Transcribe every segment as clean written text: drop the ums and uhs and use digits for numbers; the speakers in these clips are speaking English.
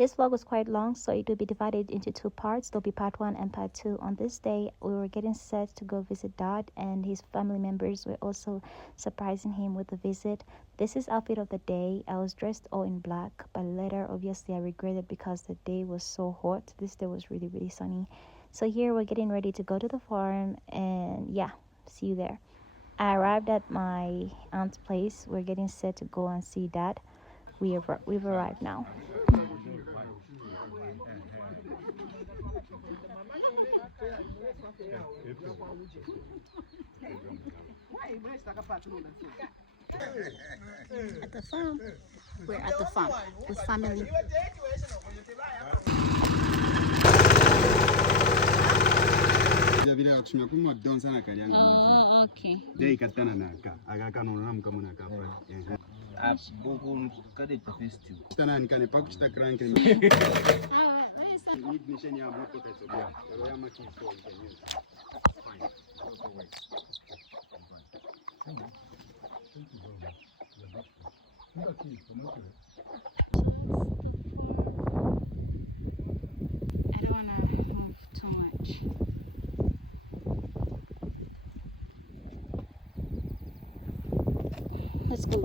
This vlog was quite long, so it will be divided into two parts. There'll be part 1 and part 2. On this day, we were getting set to go visit Dad, and his family members were also surprising him with a visit. This is outfit of the day. I was dressed all in black, but later obviously I regretted because the day was so hot. This day was really sunny. So here we're getting ready to go to the farm, and yeah, see you there. I arrived at my aunt's place. We're getting set to go and see Dad. We've arrived now. At the farm. We're at the farm with family. Oh, okay. I don't want to move too much. Let's go.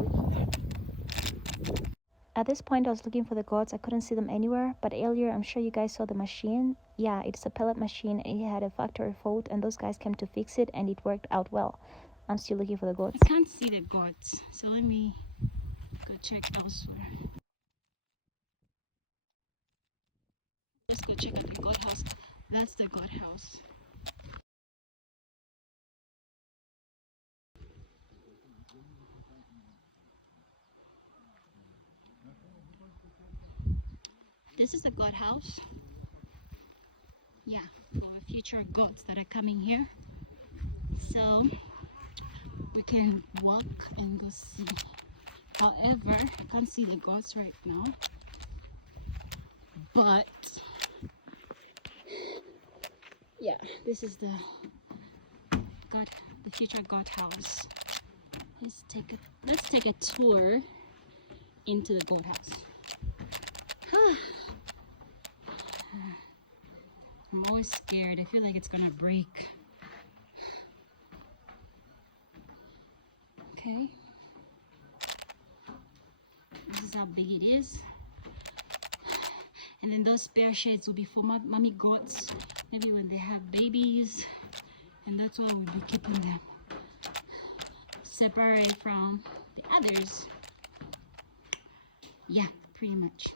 At this point, I was looking for the goats. I couldn't see them anywhere, but earlier I'm sure you guys saw the machine. Yeah, it's a pellet machine, and it had a factory fault, and those guys came to fix it, and it worked out well. I'm still looking for the goats. I can't see the goats, so let me go check elsewhere. Let's go check out the goat house. That's the goat house. This is the goat house. Yeah, for future goats that are coming here. So we can walk and go see. However, I can't see the goats right now. But yeah, this is the future goat house. Let's take a tour into the goat house. I'm always scared. I feel like it's gonna break. Okay. This is how big it is. And then those spare sheds will be for mommy goats. Maybe when they have babies. And that's why we'll be keeping them separate from the others. Yeah, pretty much.